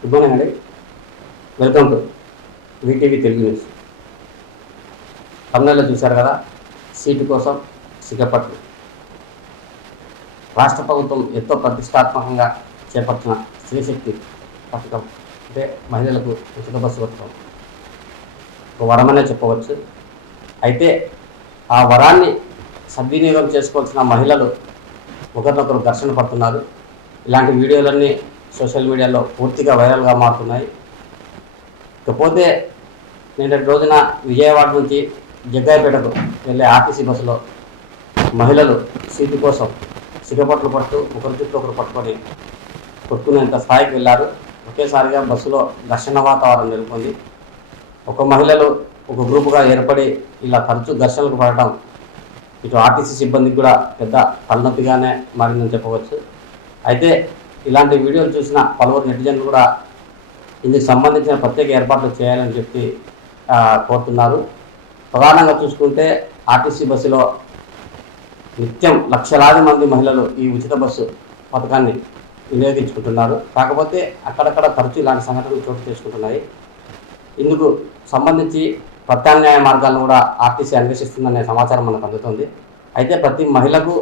Good morning అండి. Welcome to VTV Telugu news. తమిళనాడులో చూశారు కదా, సీటు కోసం సిగపట్లు. రాష్ట్ర ప్రభుత్వం ఎంతో ప్రతిష్టాత్మకంగా చేపట్టిన స్త్రీశక్తి పథకం అంటే మహిళలకు ఉచిత బస్సు పథకం ఒక వరమనే చెప్పవచ్చు. అయితే ఆ వరాన్ని సద్వినియోగం చేసుకోవాల్సిన మహిళలు ఒకరినొకరు ఘర్షణ పడుతున్నారు. ఇలాంటి వీడియోలన్నీ సోషల్ మీడియాలో పూర్తిగా వైరల్గా మారుతున్నాయి. ఇకపోతే నిన్నటి రోజున విజయవాడ నుంచి జగ్గాయపేటకు వెళ్ళే ఆర్టీసీ బస్సులో మహిళలు సీటు కోసం సిగపట్లు పడుతూ ఒకరి చుట్టూ ఒకరు పట్టుకొని కొట్టుకునేంత స్థాయికి వెళ్ళారు. ఒకేసారిగా బస్సులో ఘర్షణ వాతావరణం నెలకొంది. ఒక మహిళలు ఒక గ్రూపుగా ఏర్పడి ఇలా తరచూ ఘర్షణలకు పడటం ఇటు ఆర్టీసీ సిబ్బందికి కూడా పెద్ద తలనొప్పిగానే మారిందని చెప్పవచ్చు. అయితే ఇలాంటి వీడియోలు చూసిన పలువురు నెటిజన్లు కూడా ఇందుకు సంబంధించిన ప్రత్యేక ఏర్పాట్లు చేయాలని చెప్పి కోరుతున్నారు. ప్రధానంగా చూసుకుంటే ఆర్టీసీ బస్సులో నిత్యం లక్షలాది మంది మహిళలు ఈ ఉచిత బస్సు పథకాన్ని వినియోగించుకుంటున్నారు. కాకపోతే అక్కడక్కడ తరచూ ఇలాంటి సంఘటనలు చోటు చేసుకుంటున్నాయి. ఇందుకు సంబంధించి ప్రత్యామ్నాయ మార్గాలను కూడా ఆర్టీసీ అన్వేషిస్తుందనే సమాచారం మనకు అందుతుంది. అయితే ప్రతి మహిళకు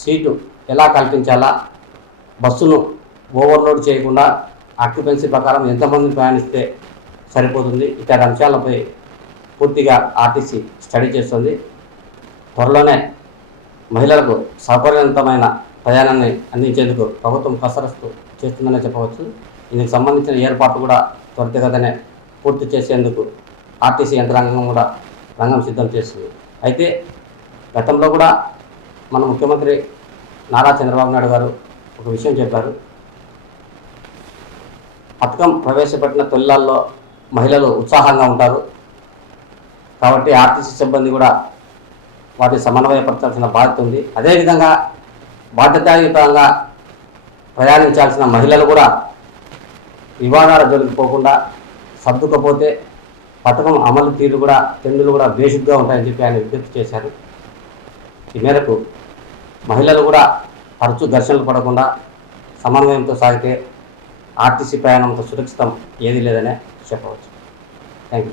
సీటు ఎలా కల్పించాలా, బస్సును ఓవర్లోడ్ చేయకుండా ఆక్యుపెన్సీ ప్రకారం ఎంతమంది ప్రయాణిస్తే సరిపోతుంది, ఇతర అంశాలపై పూర్తిగా ఆర్టీసీ స్టడీ చేస్తుంది. త్వరలోనే మహిళలకు సౌకర్యవంతమైన ప్రయాణాన్ని అందించేందుకు ప్రభుత్వం కసరత్తు చేస్తుందనే చెప్పవచ్చు. ఇందుకు సంబంధించిన ఏర్పాట్లు కూడా త్వరితగతినే పూర్తి చేసేందుకు ఆర్టీసీ యంత్రాంగం కూడా రంగం సిద్ధం చేస్తుంది. అయితే గతంలో కూడా మన ముఖ్యమంత్రి నారా చంద్రబాబు నాయుడు గారు ఒక విషయం చెప్పారు. పథకం ప్రవేశపెట్టిన తొలినాల్లో మహిళలు ఉత్సాహంగా ఉంటారు కాబట్టి ఆర్టీసీ సిబ్బంది కూడా వాటిని సమన్వయపరచాల్సిన బాధ్యత ఉంది. అదేవిధంగా బాధ్యతాయుతంగా ప్రయాణించాల్సిన మహిళలు కూడా వివాదాల జోలికి పోకుండా సర్దుకపోతే పథకం అమలు తీరు కూడా టెండులు కూడా బేసిక్గా ఉంటాయని చెప్పి ఆయన విజ్ఞప్తి చేశారు. ఈ మేరకు మహిళలు కూడా తరచూ ఘర్షణలు పడకుండా సమన్వయంతో సాగితే ఆర్టీసీ ప్రయాణంతో సురక్షితం ఏది లేదనే చెప్పవచ్చు. Thank you.